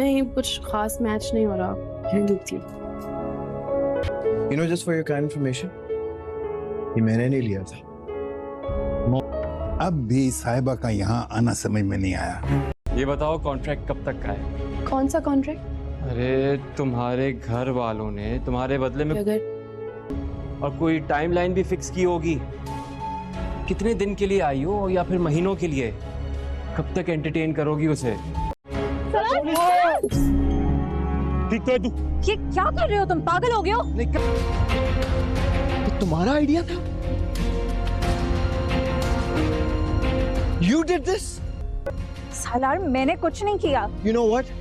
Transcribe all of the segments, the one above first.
नहीं, कुछ खास मैच नहीं हो रहा, यहीं देखती हूँ। You know, just for your kind information, ये मैंने नहीं लिया था। अब भी साहिबा का यहाँ आना समझ में नहीं आया। ये बताओ कॉन्ट्रैक्ट कब तक का है? कौन सा कॉन्ट्रैक्ट? अरे तुम्हारे घर वालों ने तुम्हारे बदले में अगर और कोई टाइमलाइन भी फिक्स की होगी, कितने दिन के लिए आई हो या फिर महीनों के लिए, कब तक एंटरटेन करोगी उसे? ठीक तो है तू। ये क्या कर रहे हो तुम? पागल हो गए हो? तो तुम्हारा आइडिया था? You did this? सालार, मैंने कुछ नहीं किया। You know what?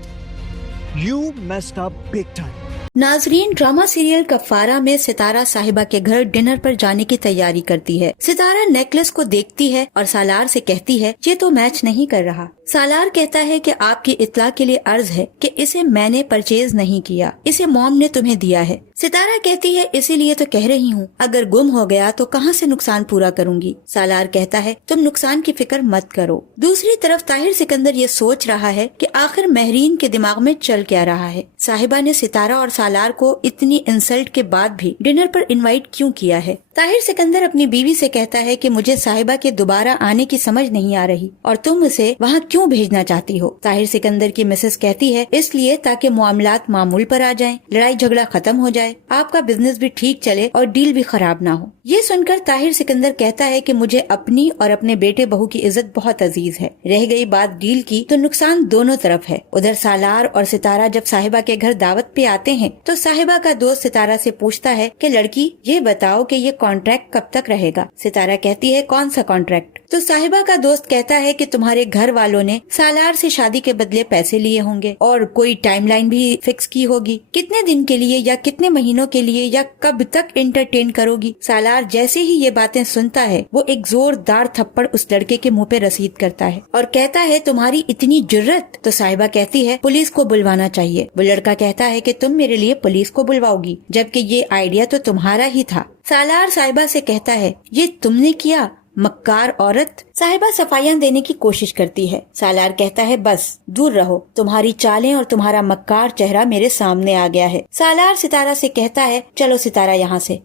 You messed up big time. नाजरीन, ड्रामा सीरियल कफारा में सितारा साहिबा के घर डिनर पर जाने की तैयारी करती है। सितारा नेकलेस को देखती है और सालार से कहती है ये तो मैच नहीं कर रहा। सालार कहता है कि आपकी इत्ला के लिए अर्ज है कि इसे मैंने परचेज नहीं किया, इसे मॉम ने तुम्हें दिया है। सितारा कहती है इसीलिए तो कह रही हूँ, अगर गुम हो गया तो कहाँ से नुकसान पूरा करूँगी। सालार कहता है तुम नुकसान की फिक्र मत करो। दूसरी तरफ ताहिर सिकंदर ये सोच रहा है कि आखिर महरीन के दिमाग में चल क्या रहा है। साहिबा ने सितारा और सालार को इतनी इंसल्ट के बाद भी डिनर पर इनवाइट क्यों किया है। ताहिर सिकंदर अपनी बीवी से कहता है कि मुझे साहिबा के दोबारा आने की समझ नहीं आ रही और तुम उसे वहाँ क्यों भेजना चाहती हो। ताहिर सिकंदर की मिसेस कहती है इसलिए ताकि मामलात मामूल पर आ जाएं, लड़ाई झगड़ा खत्म हो जाए, आपका बिजनेस भी ठीक चले और डील भी खराब ना हो। ये सुनकर ताहिर सिकंदर कहता है कि मुझे अपनी और अपने बेटे बहू की इज्जत बहुत अजीज है। रह गई बात डील की तो नुकसान दोनों तरफ है। उधर सालार और सितारा जब साहिबा के घर दावत पे आते हैं तो साहिबा का दोस्त सितारा से पूछता है कि लड़की ये बताओ कि ये कॉन्ट्रैक्ट कब तक रहेगा। सितारा कहती है कौन सा कॉन्ट्रैक्ट? तो साहिबा का दोस्त कहता है कि तुम्हारे घर वालों ने सालार से शादी के बदले पैसे लिए होंगे और कोई टाइमलाइन भी फिक्स की होगी, कितने दिन के लिए या कितने महीनों के लिए या कब तक एंटरटेन करोगी। सालार जैसे ही ये बातें सुनता है वो एक जोरदार थप्पड़ उस लड़के के मुंह पे रसीद करता है और कहता है तुम्हारी इतनी जुर्रत। तो साहिबा कहती है पुलिस को बुलवाना चाहिए। वो लड़का कहता है कि तुम मेरे लिए पुलिस को बुलवाओगी जबकि ये आइडिया तो तुम्हारा ही था। सालार साहिबा से कहता है ये तुमने किया, मक्कार औरत। साहिबा सफाइयां देने की कोशिश करती है। सालार कहता है बस दूर रहो, तुम्हारी चालें और तुम्हारा मक्कार चेहरा मेरे सामने आ गया है। सालार सितारा से कहता है चलो सितारा यहाँ से,